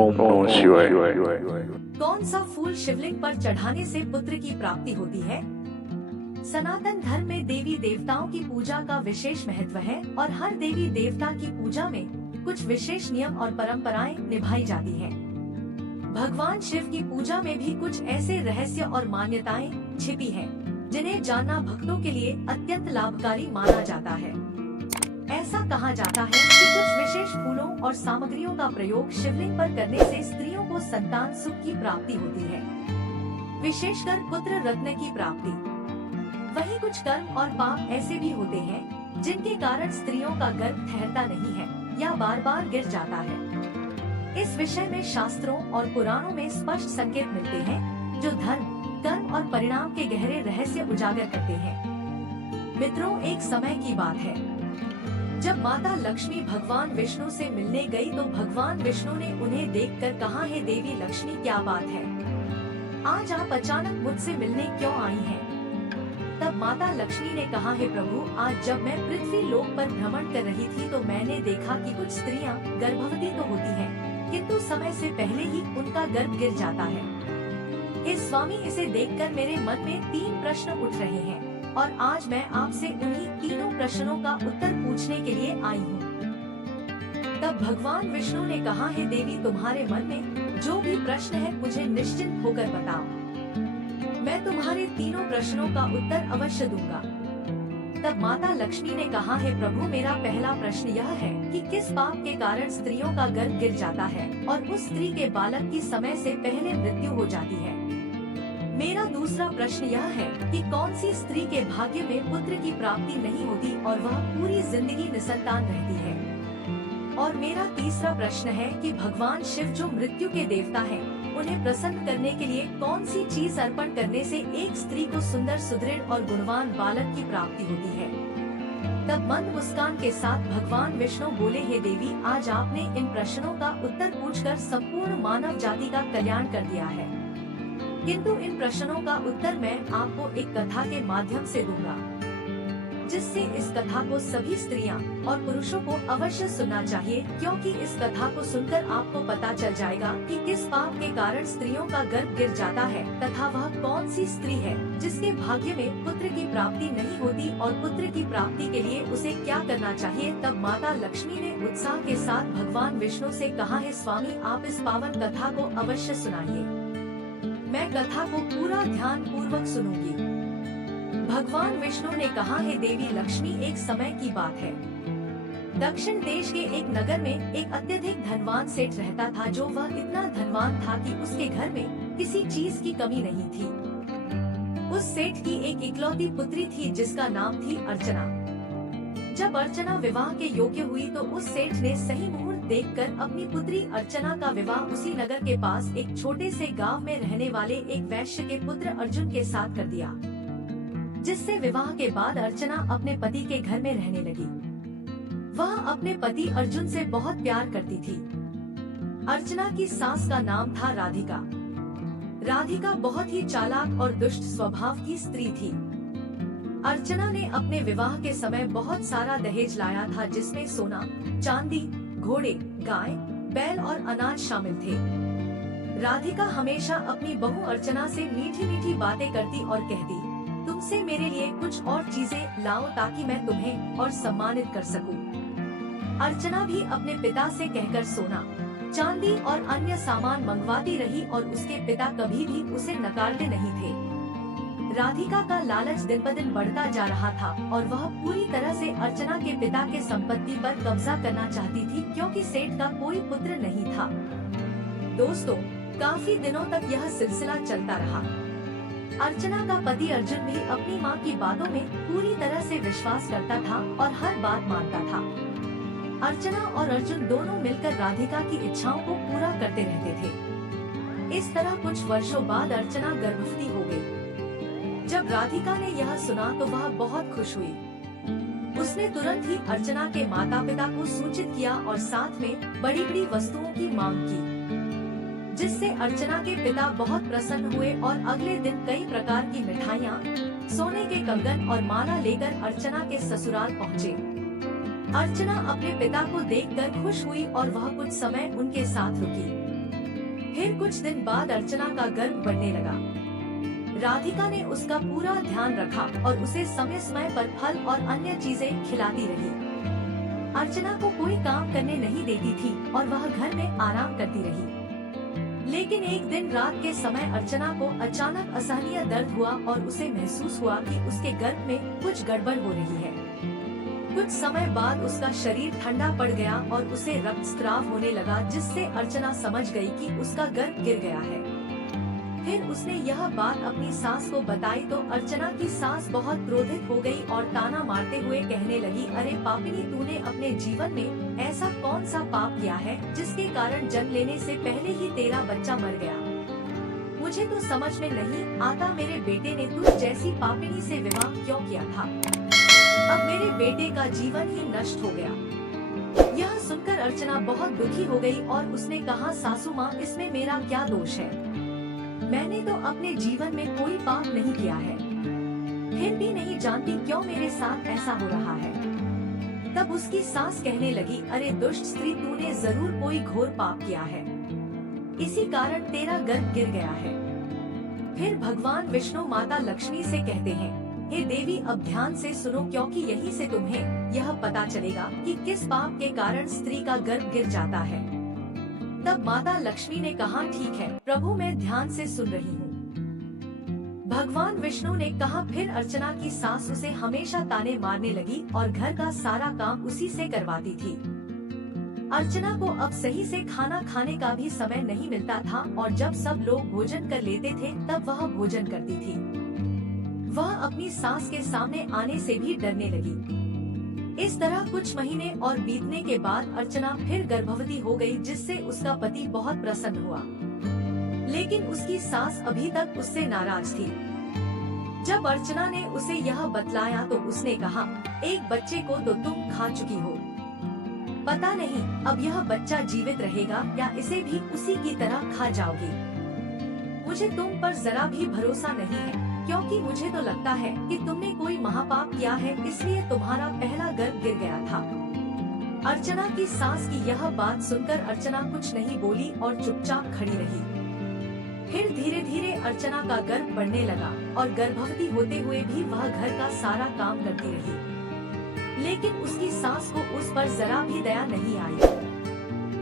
ओम नमः शिवाय। कौन सा फूल शिवलिंग पर चढ़ाने से पुत्र की प्राप्ति होती है? सनातन धर्म में देवी देवताओं की पूजा का विशेष महत्व है और हर देवी देवता की पूजा में कुछ विशेष नियम और परंपराएं निभाई जाती हैं। भगवान शिव की पूजा में भी कुछ ऐसे रहस्य और मान्यताएं छिपी हैं, जिन्हें जानना भक्तों के लिए अत्यंत लाभकारी माना जाता है। ऐसा कहा जाता है कि कुछ विशेष फूलों और सामग्रियों का प्रयोग शिवलिंग पर करने से स्त्रियों को संतान सुख की प्राप्ति होती है, विशेषकर पुत्र रत्न की प्राप्ति। वहीं कुछ कर्म और पाप ऐसे भी होते हैं जिनके कारण स्त्रियों का गर्भ ठहरता नहीं है या बार बार गिर जाता है। इस विषय में शास्त्रों और पुराणों में स्पष्ट संकेत मिलते हैं, जो धर्म, कर्म और परिणाम के गहरे रहस्य उजागर करते हैं। मित्रों, एक समय की बात है जब माता लक्ष्मी भगवान विष्णु से मिलने गई तो भगवान विष्णु ने उन्हें देखकर कहा, हे देवी लक्ष्मी, क्या बात है, आज आप अचानक मुझसे मिलने क्यों आई हैं? तब माता लक्ष्मी ने कहा, हे प्रभु, आज जब मैं पृथ्वी लोक पर भ्रमण कर रही थी तो मैंने देखा कि कुछ स्त्रियां गर्भवती तो होती हैं, किंतु समय से पहले ही उनका गर्भ गिर जाता है। हे स्वामी, इसे देखकर मेरे मन में 3 प्रश्न उठ रहे हैं और आज मैं आपसे उन्हीं तीनों प्रश्नों का उत्तर पूछने के लिए आई हूँ। तब भगवान विष्णु ने कहा, हे देवी, तुम्हारे मन में जो भी प्रश्न है मुझे निश्चिंत होकर बताओ, मैं तुम्हारे तीनों प्रश्नों का उत्तर अवश्य दूंगा। तब माता लक्ष्मी ने कहा, हे प्रभु, मेरा पहला प्रश्न यह है कि किस पाप के कारण स्त्रियों का गर्भ गिर जाता है और उस स्त्री के बालक की समय से पहले मृत्यु हो जाती है। मेरा दूसरा प्रश्न यह है कि कौन सी स्त्री के भाग्य में पुत्र की प्राप्ति नहीं होती और वह पूरी जिंदगी निसंतान रहती है। और मेरा तीसरा प्रश्न है कि भगवान शिव जो मृत्यु के देवता हैं, उन्हें प्रसन्न करने के लिए कौन सी चीज अर्पण करने से एक स्त्री को सुंदर, सुदृढ़ और गुणवान बालक की प्राप्ति होती है। तब मंद मुस्कान के साथ भगवान विष्णु बोले, हे देवी, आज आपने इन प्रश्नों का उत्तर पूछकर संपूर्ण मानव जाति का कल्याण कर दिया है, किंतु इन प्रश्नों का उत्तर मैं आपको एक कथा के माध्यम से दूंगा, जिससे इस कथा को सभी स्त्रियां और पुरुषों को अवश्य सुनना चाहिए, क्योंकि इस कथा को सुनकर आपको पता चल जाएगा कि किस पाप के कारण स्त्रियों का गर्भ गिर जाता है तथा वह कौन सी स्त्री है जिसके भाग्य में पुत्र की प्राप्ति नहीं होती और पुत्र की प्राप्ति के लिए उसे क्या करना चाहिए। तब माता लक्ष्मी ने उत्साह के साथ भगवान विष्णु से कहा, हे स्वामी, आप इस पावन कथा को अवश्य सुनाइए, मैं कथा को पूरा ध्यान पूर्वक सुनूंगी। भगवान विष्णु ने कहा, हे देवी लक्ष्मी, एक समय की बात है, दक्षिण देश के एक नगर में एक अत्यधिक धनवान सेठ रहता था। जो वह इतना धनवान था कि उसके घर में किसी चीज की कमी नहीं थी। उस सेठ की एक इकलौती पुत्री थी जिसका नाम थी अर्चना। जब अर्चना विवाह के योग्य हुई तो उस सेठ ने सही मुहूर्त देखकर अपनी पुत्री अर्चना का विवाह उसी नगर के पास एक छोटे से गांव में रहने वाले एक वैश्य के पुत्र अर्जुन के साथ कर दिया, जिससे विवाह के बाद अर्चना अपने पति के घर में रहने लगी। वह अपने पति अर्जुन से बहुत प्यार करती थी। अर्चना की सास का नाम था राधिका। राधिका बहुत ही चालाक और दुष्ट स्वभाव की स्त्री थी। अर्चना ने अपने विवाह के समय बहुत सारा दहेज लाया था, जिसमें सोना, चांदी, घोड़े, गाय, बैल और अनाज शामिल थे। राधिका हमेशा अपनी बहू अर्चना से मीठी मीठी बातें करती और कहती, तुमसे मेरे लिए कुछ और चीजें लाओ ताकि मैं तुम्हें और सम्मानित कर सकूं। अर्चना भी अपने पिता से कहकर सोना, चांदी और अन्य सामान मंगवाती रही और उसके पिता कभी भी उसे नकारते नहीं थे। राधिका का लालच दिन ब दिन बढ़ता जा रहा था और वह पूरी तरह से अर्चना के पिता के संपत्ति पर कब्जा करना चाहती थी, क्योंकि सेठ का कोई पुत्र नहीं था। दोस्तों, काफी दिनों तक यह सिलसिला चलता रहा। अर्चना का पति अर्जुन भी अपनी माँ की बातों में पूरी तरह से विश्वास करता था और हर बात मानता था। अर्चना और अर्जुन दोनों मिलकर राधिका की इच्छाओं को पूरा करते रहते थे। इस तरह कुछ वर्षों बाद अर्चना गर्भवती हो गई। जब राधिका ने यह सुना तो वह बहुत खुश हुई। उसने तुरंत ही अर्चना के माता पिता को सूचित किया और साथ में बड़ी बड़ी वस्तुओं की मांग की, जिससे अर्चना के पिता बहुत प्रसन्न हुए और अगले दिन कई प्रकार की मिठाइयाँ, सोने के कंगन और माला लेकर अर्चना के ससुराल पहुँचे। अर्चना अपने पिता को देखकर खुश हुई और वह कुछ समय उनके साथ रुकी। फिर कुछ दिन बाद अर्चना का गर्भ बढ़ने लगा। राधिका ने उसका पूरा ध्यान रखा और उसे समय समय पर फल और अन्य चीजें खिलाती रही। अर्चना को कोई काम करने नहीं देती थी और वह घर में आराम करती रही। लेकिन एक दिन रात के समय अर्चना को अचानक असहनीय दर्द हुआ और उसे महसूस हुआ कि उसके गर्भ में कुछ गड़बड़ हो रही है। कुछ समय बाद उसका शरीर ठंडा पड़ गया और उसे रक्तस्राव होने लगा, जिससे अर्चना समझ गई कि उसका गर्भ गिर गया है। फिर उसने यह बात अपनी सास को बताई तो अर्चना की सास बहुत क्रोधित हो गई और ताना मारते हुए कहने लगी, अरे पापिनी, तूने अपने जीवन में ऐसा कौन सा पाप किया है जिसके कारण जन्म लेने से पहले ही तेरा बच्चा मर गया। मुझे तो समझ में नहीं आता मेरे बेटे ने तुझ जैसी पापिनी से विवाह क्यों किया था। अब मेरे बेटे का जीवन ही नष्ट हो गया। यह सुनकर अर्चना बहुत दुखी हो गई और उसने कहा, सासू माँ, इसमें मेरा क्या दोष है? मैंने तो अपने जीवन में कोई पाप नहीं किया है, फिर भी नहीं जानती क्यों मेरे साथ ऐसा हो रहा है। तब उसकी सास कहने लगी, अरे दुष्ट स्त्री, तूने जरूर कोई घोर पाप किया है, इसी कारण तेरा गर्भ गिर गया है। फिर भगवान विष्णु माता लक्ष्मी से कहते हैं, हे देवी, अब ध्यान से सुनो, क्योंकि यहीं से तुम्हें यह पता चलेगा कि किस पाप के कारण स्त्री का गर्भ गिर जाता है। तब माता लक्ष्मी ने कहा, ठीक है प्रभु, मैं ध्यान से सुन रही हूँ। भगवान विष्णु ने कहा, फिर अर्चना की सास उसे हमेशा ताने मारने लगी और घर का सारा काम उसी से करवाती थी। अर्चना को अब सही से खाना खाने का भी समय नहीं मिलता था और जब सब लोग भोजन कर लेते थे तब वह भोजन करती थी। वह अपनी सास के सामने आने से भी डरने लगी। इस तरह कुछ महीने और बीतने के बाद अर्चना फिर गर्भवती हो गई, जिससे उसका पति बहुत प्रसन्न हुआ। लेकिन उसकी सास अभी तक उससे नाराज थी। जब अर्चना ने उसे यह बतलाया तो उसने कहा, एक बच्चे को तो तुम खा चुकी हो, पता नहीं अब यह बच्चा जीवित रहेगा या इसे भी उसी की तरह खा जाओगी। मुझे तुम पर जरा भी भरोसा नहीं है, क्योंकि मुझे तो लगता है कि तुमने कोई महापाप किया है, इसलिए तुम्हारा पहला गर्भ गिर गया था। अर्चना की सास की यह बात सुनकर अर्चना कुछ नहीं बोली और चुपचाप खड़ी रही। फिर धीरे धीरे अर्चना का गर्भ बढ़ने लगा और गर्भवती होते हुए भी वह घर का सारा काम करती रही, लेकिन उसकी सास को उस पर जरा भी दया नहीं आई।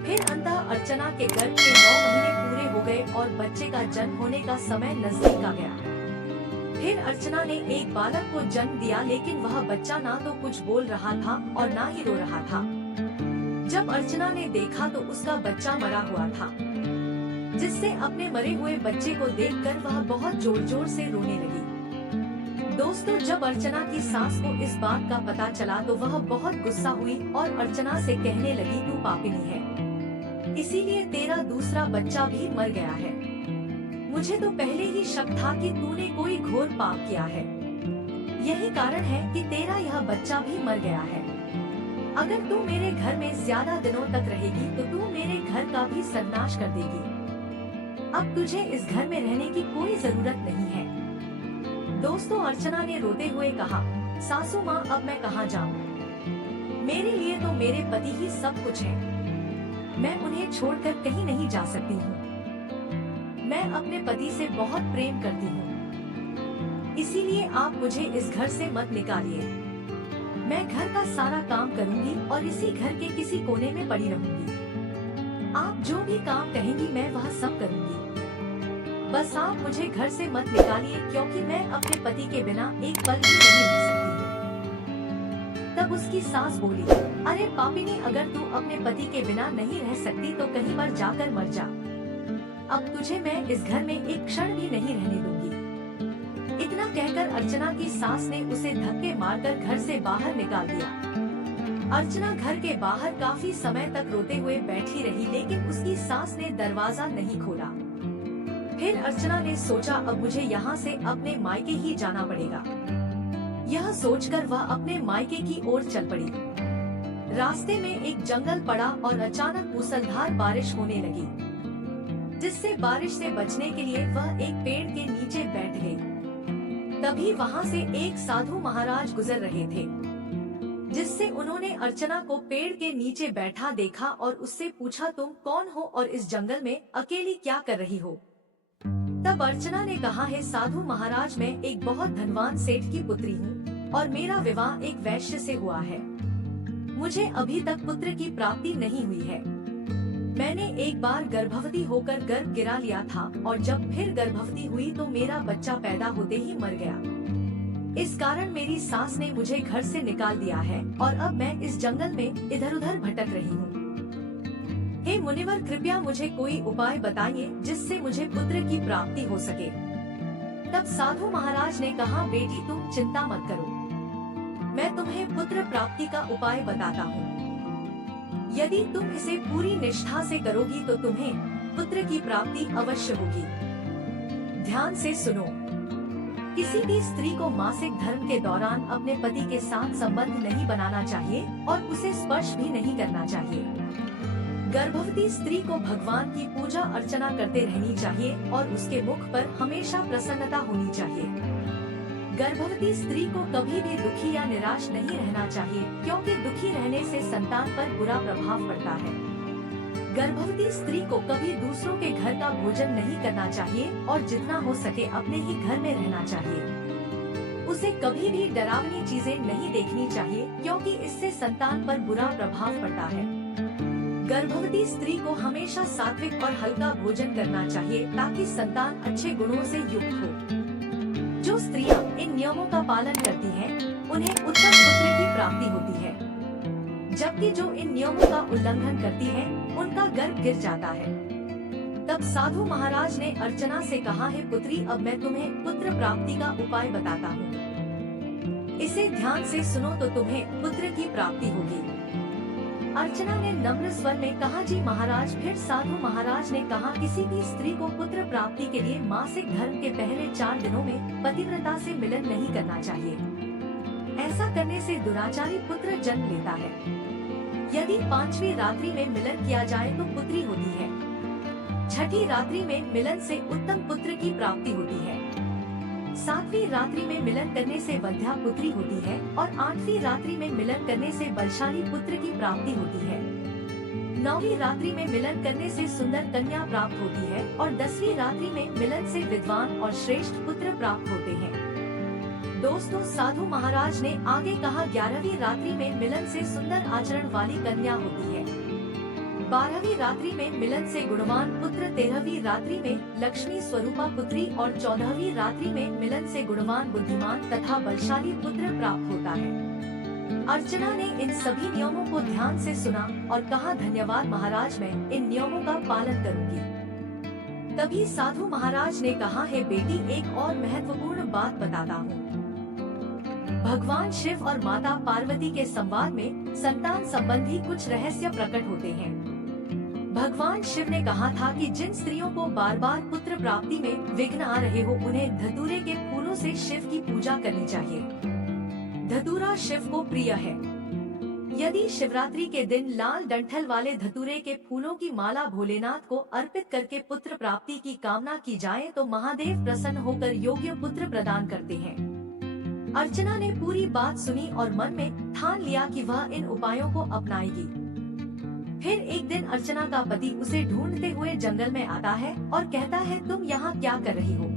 फिर अंततः अर्चना के गर्भ के 9 महीने पूरे हो गए और बच्चे का जन्म होने का समय नजदीक आ गया। फिर अर्चना ने एक बालक को जन्म दिया, लेकिन वह बच्चा ना तो कुछ बोल रहा था और ना ही रो रहा था। जब अर्चना ने देखा तो उसका बच्चा मरा हुआ था, जिससे अपने मरे हुए बच्चे को देखकर वह बहुत जोर जोर से रोने लगी। दोस्तों, जब अर्चना की सास को इस बात का पता चला तो वह बहुत गुस्सा हुई और अर्चना से कहने लगी, तू पापिनी है, इसीलिए तेरा दूसरा बच्चा भी मर गया है। मुझे तो पहले ही शक था कि तूने कोई घोर पाप किया है, यही कारण है कि तेरा यह बच्चा भी मर गया है। अगर तू मेरे घर में ज्यादा दिनों तक रहेगी तो तू मेरे घर का भी सर्वनाश कर देगी। अब तुझे इस घर में रहने की कोई जरूरत नहीं है। दोस्तों, अर्चना ने रोते हुए कहा, सासू माँ, अब मैं कहाँ जाऊँ? मेरे लिए तो मेरे पति ही सब कुछ है, मैं उन्हें छोड़कर कहीं नहीं जा सकती हूँ। मैं अपने पति से बहुत प्रेम करती हूँ, इसीलिए आप मुझे इस घर से मत निकालिए। मैं घर का सारा काम करूँगी और इसी घर के किसी कोने में पड़ी रहूँगी। आप जो भी काम कहेंगी मैं वह सब करूँगी। बस आप मुझे घर से मत निकालिए, क्योंकि मैं अपने पति के बिना एक पल भी नहीं रह सकती। तब उसकी सास बोली, अरे पापिनी, अगर तू अपने पति के बिना नहीं रह सकती तो कहीं पर जाकर मर जा। अब तुझे मैं इस घर में एक क्षण भी नहीं रहने दूंगी। इतना कहकर अर्चना की सास ने उसे धक्के मारकर घर से बाहर निकाल दिया। अर्चना घर के बाहर काफी समय तक रोते हुए बैठी रही, लेकिन उसकी सास ने दरवाजा नहीं खोला। फिर अर्चना ने सोचा, अब मुझे यहाँ से अपने मायके ही जाना पड़ेगा। यह सोचकर वह अपने मायके की ओर चल पड़ी। रास्ते में एक जंगल पड़ा और अचानक मूसलाधार बारिश होने लगी, जिससे बारिश से बचने के लिए वह एक पेड़ के नीचे बैठ गई। तभी वहाँ से एक साधु महाराज गुजर रहे थे। जिससे उन्होंने अर्चना को पेड़ के नीचे बैठा देखा और उससे पूछा, तुम कौन हो और इस जंगल में अकेली क्या कर रही हो? तब अर्चना ने कहा, है साधु महाराज, मैं एक बहुत धनवान सेठ की पुत्री हूँ और मेरा विवाह एक वैश्य से हुआ है। मुझे अभी तक पुत्र की प्राप्ति नहीं हुई है। मैंने एक बार गर्भवती होकर गर्भ गिरा लिया था और जब फिर गर्भवती हुई तो मेरा बच्चा पैदा होते ही मर गया। इस कारण मेरी सास ने मुझे घर से निकाल दिया है और अब मैं इस जंगल में इधर उधर भटक रही हूँ। हे मुनिवर, कृपया मुझे कोई उपाय बताइए जिससे मुझे पुत्र की प्राप्ति हो सके। तब साधु महाराज ने कहा, बेटी तुम चिंता मत करो, मैं तुम्हें पुत्र प्राप्ति का उपाय बताता हूँ। यदि तुम इसे पूरी निष्ठा से करोगी तो तुम्हें पुत्र की प्राप्ति अवश्य होगी। ध्यान से सुनो। किसी भी स्त्री को मासिक धर्म के दौरान अपने पति के साथ संबंध नहीं बनाना चाहिए और उसे स्पर्श भी नहीं करना चाहिए। गर्भवती स्त्री को भगवान की पूजा अर्चना करते रहनी चाहिए और उसके मुख पर हमेशा प्रसन्नता होनी चाहिए। गर्भवती स्त्री को कभी भी दुखी या निराश नहीं रहना चाहिए, क्योंकि दुखी रहने से संतान पर बुरा प्रभाव पड़ता है। गर्भवती स्त्री को कभी दूसरों के घर का भोजन नहीं करना चाहिए और जितना हो सके अपने ही घर में रहना चाहिए। उसे कभी भी डरावनी चीजें नहीं देखनी चाहिए, क्योंकि इससे संतान पर बुरा प्रभाव पड़ता है। गर्भवती स्त्री को हमेशा सात्विक और हल्का भोजन करना चाहिए ताकि संतान अच्छे गुणों से युक्त हो। जो स्त्रियां इन नियमों का पालन करती हैं, उन्हें उत्तम पुत्र की प्राप्ति होती है, जबकि जो इन नियमों का उल्लंघन करती हैं, उनका गर्भ गिर जाता है। तब साधु महाराज ने अर्चना से कहा, है पुत्री, अब मैं तुम्हें पुत्र प्राप्ति का उपाय बताता हूँ। इसे ध्यान से सुनो तो तुम्हें पुत्र की प्राप्ति होगी। अर्चना ने नम्र स्वर में कहा, जी महाराज। फिर साधु महाराज ने कहा, किसी भी स्त्री को पुत्र प्राप्ति के लिए मासिक धर्म के पहले 4 दिनों में पतिव्रता से मिलन नहीं करना चाहिए। ऐसा करने से दुराचारी पुत्र जन्म लेता है। यदि 5वीं रात्रि में मिलन किया जाए तो पुत्री होती है। 6ठी रात्रि में मिलन से उत्तम पुत्र की प्राप्ति होती है। 7वीं रात्रि में मिलन करने से वध्या पुत्री होती है और 8वीं रात्रि में मिलन करने से बलशाली पुत्र की प्राप्ति होती है। 9वीं रात्रि में मिलन करने से सुंदर कन्या प्राप्त होती है और 10वीं रात्रि में मिलन से विद्वान और श्रेष्ठ पुत्र प्राप्त होते हैं। दोस्तों, साधु महाराज ने आगे कहा, 11वीं रात्रि में मिलन से सुंदर आचरण वाली कन्या होती है। 12वीं रात्रि में मिलन से गुणवान पुत्र, 13वीं रात्रि में लक्ष्मी स्वरूपा पुत्री और 14वीं रात्रि में मिलन से गुणवान, बुद्धिमान तथा बलशाली पुत्र प्राप्त होता है। अर्चना ने इन सभी नियमों को ध्यान से सुना और कहा, धन्यवाद महाराज, मैं इन नियमों का पालन करूंगी। तभी साधु महाराज ने कहा, है बेटी, एक और महत्वपूर्ण बात बताता हूँ। भगवान शिव और माता पार्वती के संवाद में संतान संबंधी कुछ रहस्य प्रकट होते हैं। भगवान शिव ने कहा था कि जिन स्त्रियों को बार बार पुत्र प्राप्ति में विघ्न आ रहे हो, उन्हें धतूरे के फूलों से शिव की पूजा करनी चाहिए। धतूरा शिव को प्रिय है। यदि शिवरात्रि के दिन लाल डंठल वाले धतूरे के फूलों की माला भोलेनाथ को अर्पित करके पुत्र प्राप्ति की कामना की जाए तो महादेव प्रसन्न होकर योग्य पुत्र प्रदान करते हैं। अर्चना ने पूरी बात सुनी और मन में ठान लिया कि वह इन उपायों को अपनाएगी। फिर एक दिन अर्चना का पति उसे ढूंढते हुए जंगल में आता है और कहता है, तुम यहाँ क्या कर रही हो?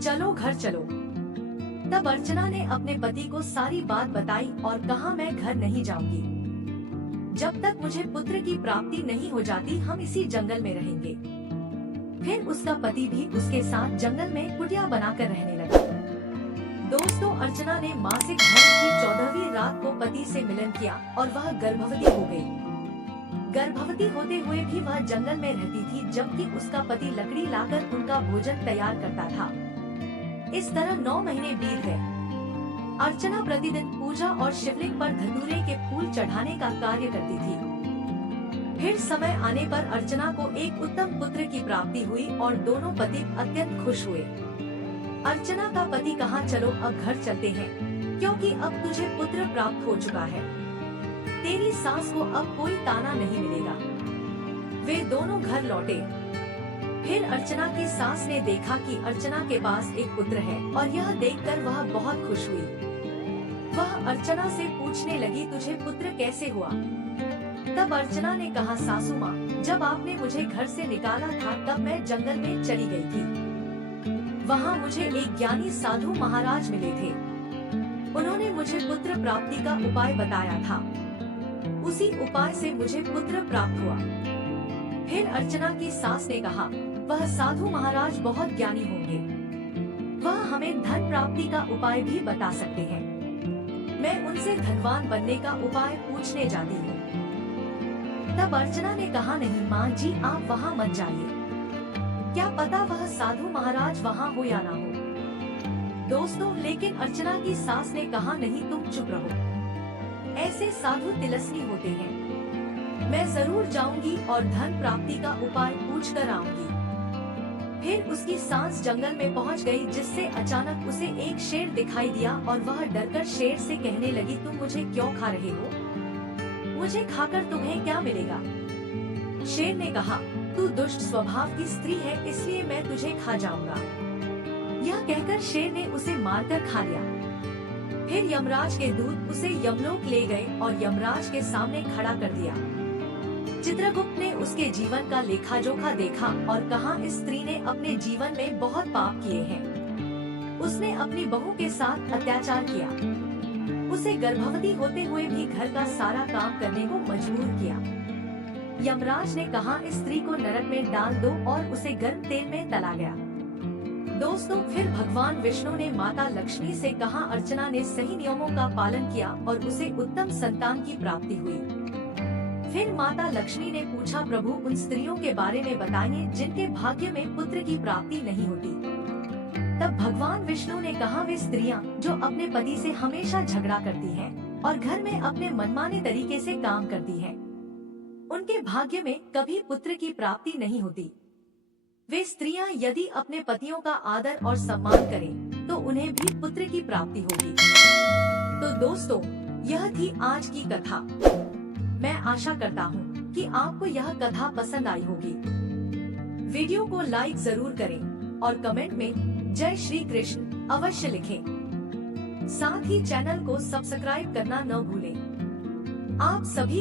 चलो घर चलो। तब अर्चना ने अपने पति को सारी बात बताई और कहा, मैं घर नहीं जाऊंगी। जब तक मुझे पुत्र की प्राप्ति नहीं हो जाती, हम इसी जंगल में रहेंगे। फिर उसका पति भी उसके साथ जंगल में कुटिया बनाकर रहने लगा। दोस्तों, अर्चना ने मासिक धर्म की 14वीं रात को पति से मिलन किया और वह गर्भवती हो गई। गर्भवती होते हुए भी वह जंगल में रहती थी, जबकि उसका पति लकड़ी लाकर उनका भोजन तैयार करता था। इस तरह 9 महीने बीत गए। अर्चना प्रतिदिन पूजा और शिवलिंग पर धतूरे के फूल चढ़ाने का कार्य करती थी। फिर समय आने पर अर्चना को एक उत्तम पुत्र की प्राप्ति हुई और दोनों पति अत्यंत खुश हुए। अर्चना का पति कहा, चलो अब घर चलते हैं, क्योंकि अब तुझे पुत्र प्राप्त हो चुका है। तेरी सास को अब कोई ताना नहीं मिलेगा। वे दोनों घर लौटे। फिर अर्चना की सास ने देखा कि अर्चना के पास एक पुत्र है और यह देखकर वह बहुत खुश हुई। वह अर्चना से पूछने लगी, तुझे पुत्र कैसे हुआ? तब अर्चना ने कहा, सासू माँ, जब आपने मुझे घर से निकाला था तब मैं जंगल में चली गई थी। वहाँ मुझे एक ज्ञानी साधु महाराज मिले थे। उन्होंने मुझे पुत्र प्राप्ति का उपाय बताया था। उसी उपाय से मुझे पुत्र प्राप्त हुआ। फिर अर्चना की सास ने कहा, वह साधु महाराज बहुत ज्ञानी होंगे, वह हमें धन प्राप्ति का उपाय भी बता सकते हैं। मैं उनसे धनवान बनने का उपाय पूछने जाती हूँ। तब अर्चना ने कहा, नहीं माँ जी, आप वहाँ मत जाइए, क्या पता वह साधु महाराज वहाँ हो या ना हो। दोस्तों, लेकिन अर्चना की सास ने कहा, नहीं तुम चुप रहो, ऐसे साधु तिलस्मी होते हैं, मैं जरूर जाऊंगी और धन प्राप्ति का उपाय पूछ कर आऊंगी। फिर उसकी सास जंगल में पहुंच गई, जिससे अचानक उसे एक शेर दिखाई दिया और वह डरकर शेर से कहने लगी, तुम मुझे क्यों खा रहे हो? मुझे खाकर तुम्हें क्या मिलेगा? शेर ने कहा, तू दुष्ट स्वभाव की स्त्री है, इसलिए मैं तुझे खा जाऊंगा। यह कहकर शेर ने उसे मारकर खा लिया। फिर यमराज के दूत उसे यमलोक ले गए और यमराज के सामने खड़ा कर दिया। चित्रगुप्त ने उसके जीवन का लेखा जोखा देखा और कहा, इस स्त्री ने अपने जीवन में बहुत पाप किए हैं। उसने अपनी बहू के साथ अत्याचार किया, उसे गर्भवती होते हुए भी घर का सारा काम करने को मजबूर किया। यमराज ने कहा, इस स्त्री को नरक में डाल दो और उसे गर्म तेल में तला गया। दोस्तों, फिर भगवान विष्णु ने माता लक्ष्मी से कहा, अर्चना ने सही नियमों का पालन किया और उसे उत्तम संतान की प्राप्ति हुई। फिर माता लक्ष्मी ने पूछा, प्रभु उन स्त्रियों के बारे में बताइए जिनके भाग्य में पुत्र की प्राप्ति नहीं होती। तब भगवान विष्णु ने कहा, वे स्त्रियां जो अपने पति से हमेशा झगड़ा करती हैं और घर में अपने मनमाने तरीके से काम करती हैं, उनके भाग्य में कभी पुत्र की प्राप्ति नहीं होती। वे स्त्रियां यदि अपने पतियों का आदर और सम्मान करें तो उन्हें भी पुत्र की प्राप्ति होगी। तो दोस्तों, यह थी आज की कथा। मैं आशा करता हूँ कि आपको यह कथा पसंद आई होगी। वीडियो को लाइक जरूर करें और कमेंट में जय श्री कृष्ण अवश्य लिखें। साथ ही चैनल को सब्सक्राइब करना न भूलें। आप सभी